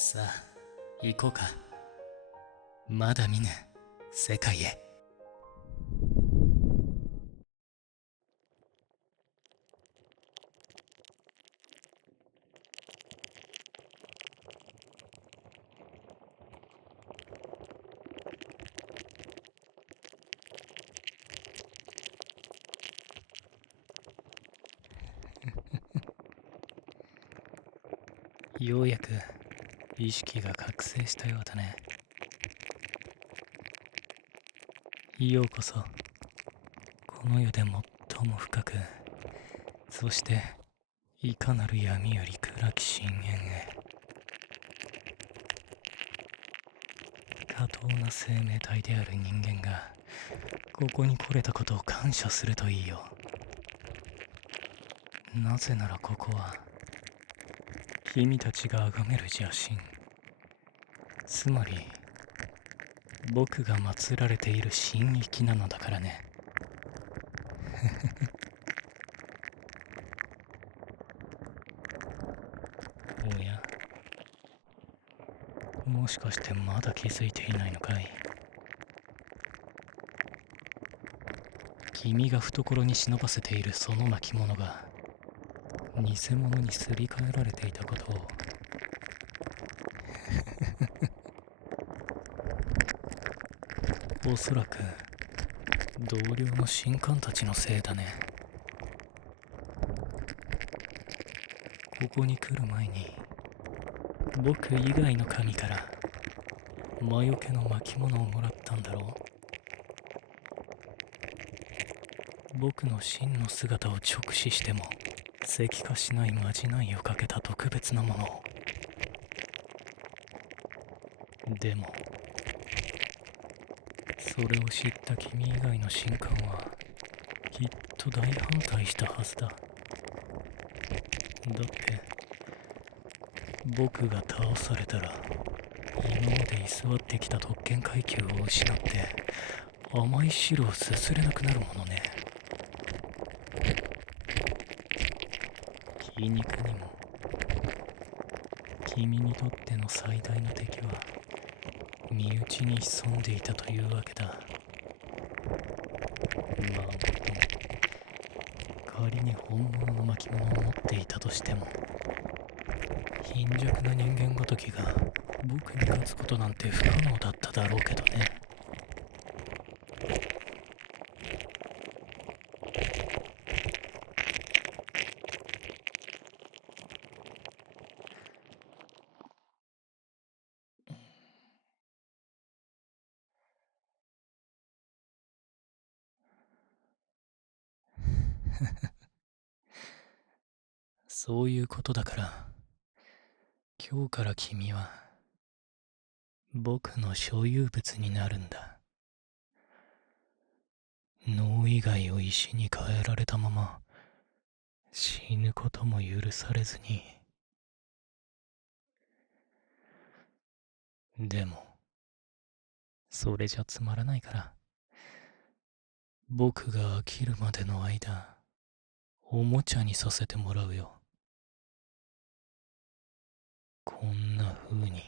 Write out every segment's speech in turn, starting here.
さあ、行こうか。まだ見ぬ世界へ。ようやく意識が覚醒したようだね。ようこそ、この世で最も深く、そしていかなる闇より暗き深淵へ。多等な生命体である人間がここに来れたことを感謝するといいよ。なぜならここは君たちが崇める邪神、つまり僕が祀られている神域なのだからね。おや、もしかしてまだ気づいていないのかい。君が懐に忍ばせているその巻物が偽物にすり替えられていたことを。おそらく同僚の神官たちのせいだね。ここに来る前に僕以外の神から魔除けの巻物をもらったんだろう。僕の真の姿を直視しても石化しないまじないをかけた特別なものを。でもそれを知った君以外の神官はきっと大反対したはずだ。だって僕が倒されたら今まで居座ってきた特権階級を失って甘い汁をすすれなくなるものね。皮肉にも君にとっての最大の敵は身内に潜んでいたというわけだ。まあもっとも仮に本物の巻物を持っていたとしても貧弱な人間ごときが僕に勝つことなんて不可能だっただろうけどね。そういうことだから今日から君は僕の所有物になるんだ。脳以外を石に変えられたまま死ぬことも許されずに。でもそれじゃつまらないから僕が飽きるまでの間おもちゃにさせてもらうよ。こんな風にね。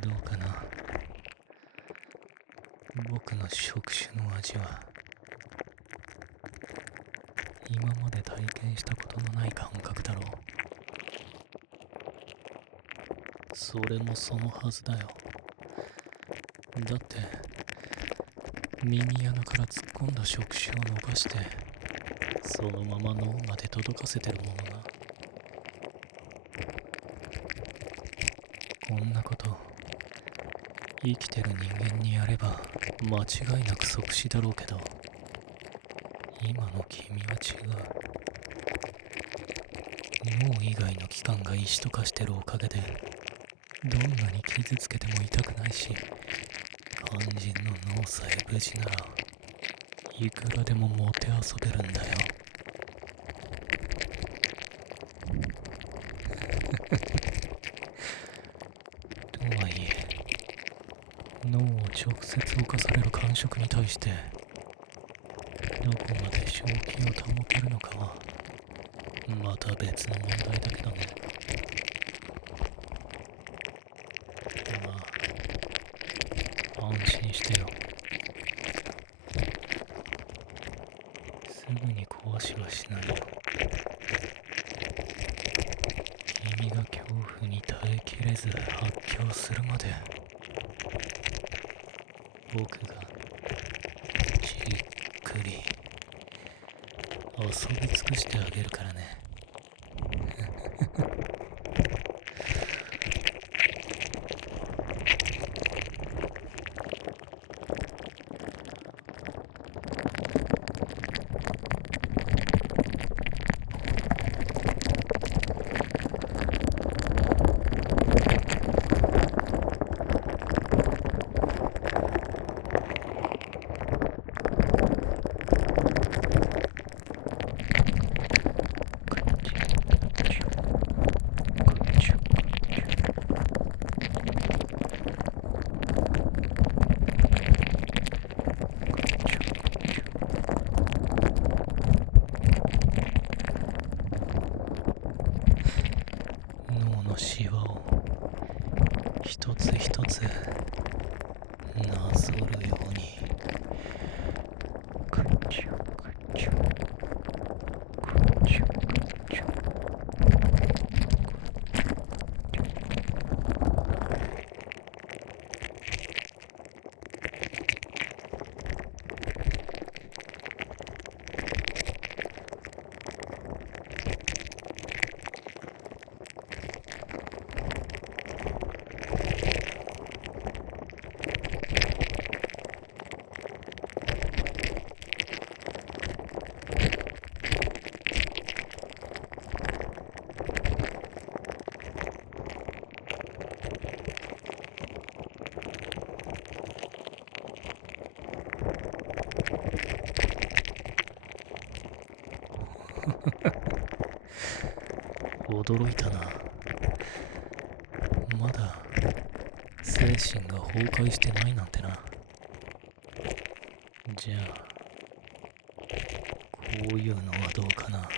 どうかな。僕の触手の味は今まで体験したことのない感覚だろう。それもそのはずだよ。だって耳穴から突っ込んだ触手を伸ばしてそのまま脳まで届かせてるものな。こんなこと生きてる人間にやれば間違いなく即死だろうけど今の君は違う。脳以外の器官が石と化してるおかげでどんなに傷つけても痛くないし肝心の脳さえ無事ならいくらでももてあそべるんだよ。とはいえ、脳を直接侵される感触に対してどこまで正気を保てるのかはまた別の問題だけどね。まあ安心してよ。すぐに壊しはしないよ。君が恐怖に耐えきれず発狂するまで僕がじっくり遊び尽くしてあげるからね。脳のシワを一つ一つなぞるように驚いたな。まだ精神が崩壊してないなんてな。じゃあこういうのはどうかな。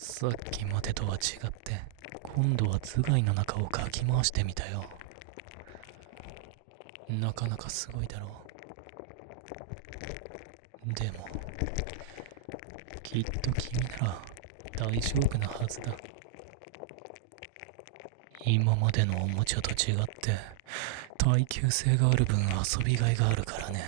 さっきまでとは違って今度は頭蓋の中をかき回してみたよ。なかなかすごいだろう。でもきっと君なら大丈夫なはずだ。今までのおもちゃと違って耐久性がある分遊びがいがあるからね。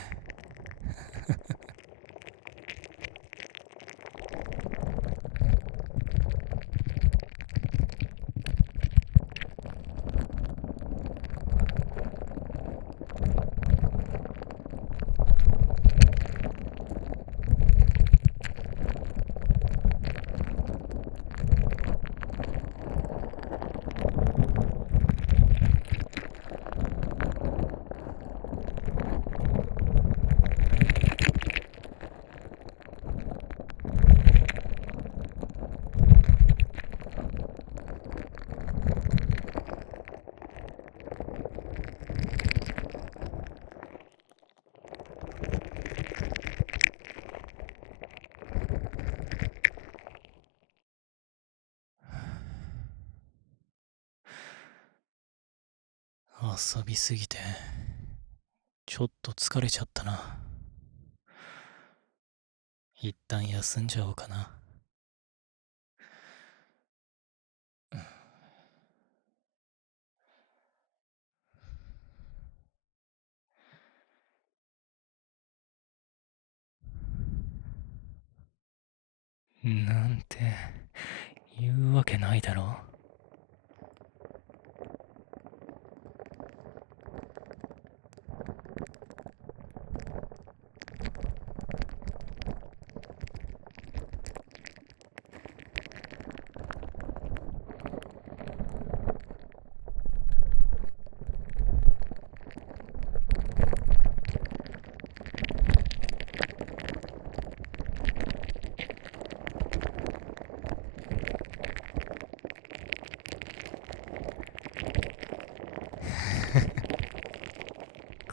遊びすぎてちょっと疲れちゃったな。一旦休んじゃおうかな。なんて言うわけないだろ。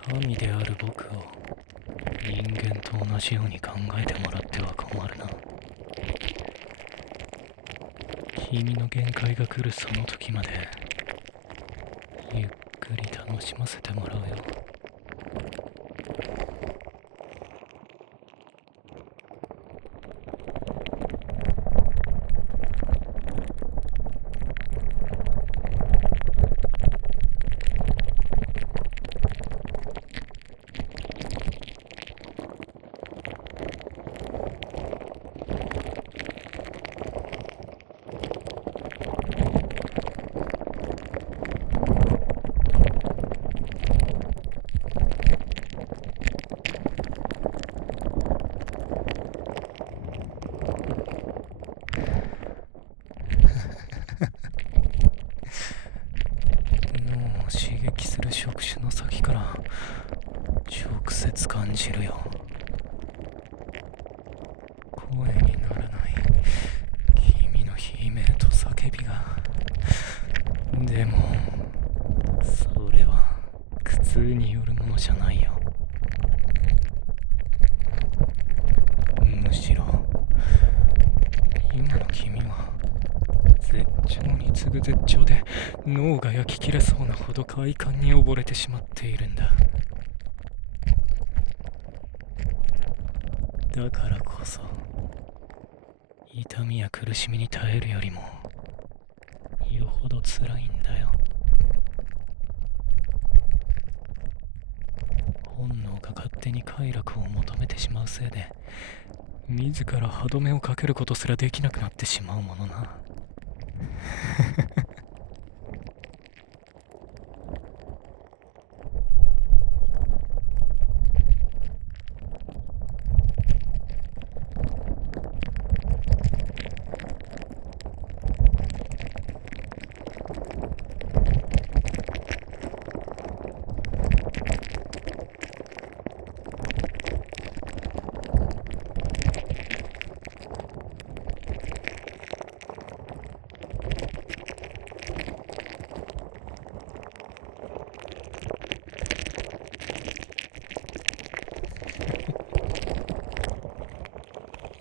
神である僕を人間と同じように考えてもらっては困るな。君の限界が来るその時までゆっくり楽しませてもらうよ。脳を刺激する触手の先から直接感じるよ。声にならない君の悲鳴と叫びが。でもそれは苦痛によるものじゃないよ。むしろ今の君は絶頂に次ぐ絶頂で脳が焼き切れそうなほど快感に溺れてしまっているんだ。だからこそ痛みや苦しみに耐えるよりもよほど辛いんだよ。本能が勝手に快楽を求めてしまうせいで自ら歯止めをかけることすらできなくなってしまうものな。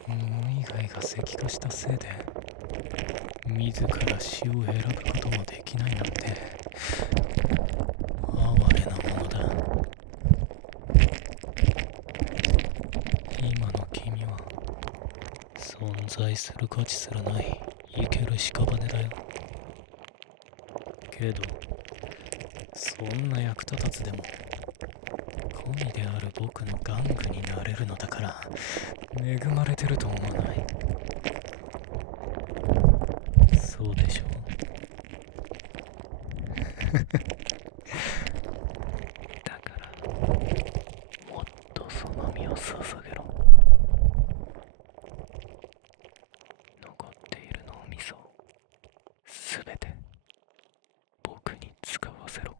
脳以外が石化したせいで自ら死を選ぶこともできないなんて哀れなものだ。今の君は存在する価値すらない生ける屍だよ。けどそんな役立たずでも神である僕の玩具になれるのだから恵まれてると思わない？そうでしょう。だからもっとその身を捧げろ。残っている脳みそをすべて僕に使わせろ。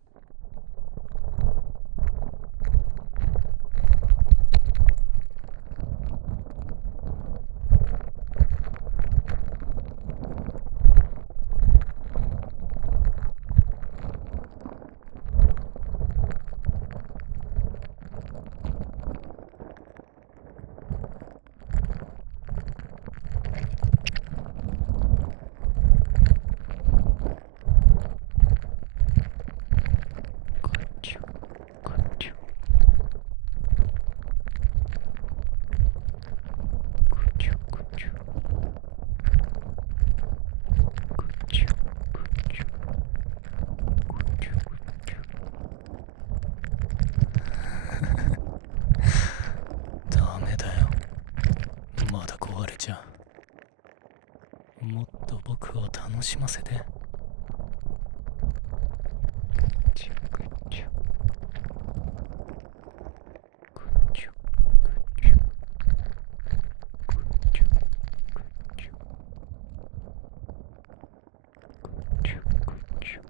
もっと僕を楽しませて。チュクチュクチュクチュクチュクチュクチュクチュ。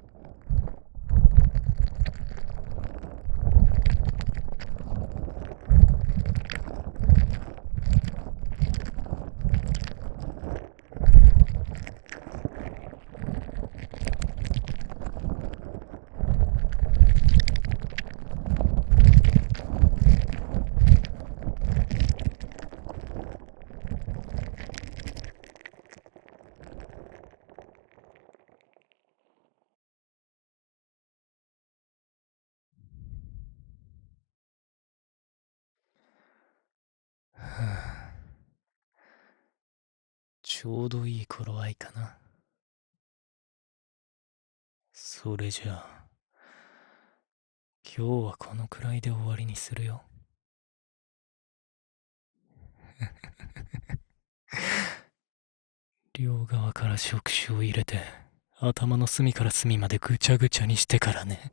ちょうどいい頃合いかな。それじゃあ今日はこのくらいで終わりにするよ。両側から触手を入れて頭の隅から隅までぐちゃぐちゃにしてからね。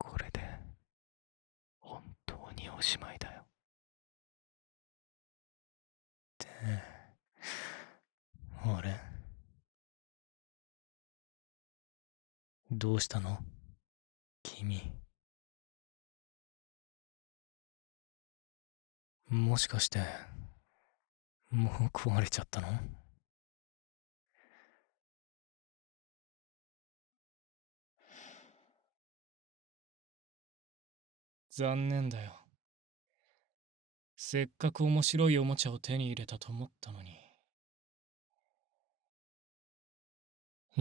これで本当におしまいだよ。ってあれ、どうしたの君。もしかしてもう壊れちゃったの？残念だよ。せっかく面白いおもちゃを手に入れたと思ったのに。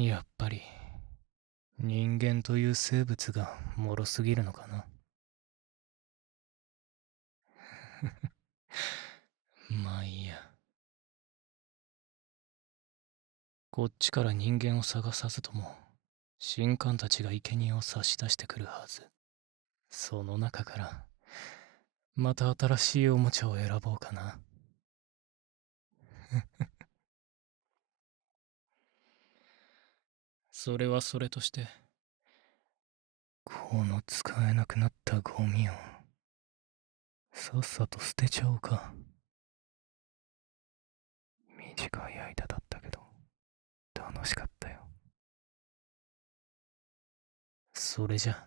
やっぱり人間という生物が脆すぎるのかな。まあいいや。こっちから人間を探さずとも神官たちが生贄を差し出してくるはず。その中からまた新しいおもちゃを選ぼうかな。それはそれとして、この使えなくなったゴミをさっさと捨てちゃおうか。短い間だったけど楽しかったよ。それじゃ。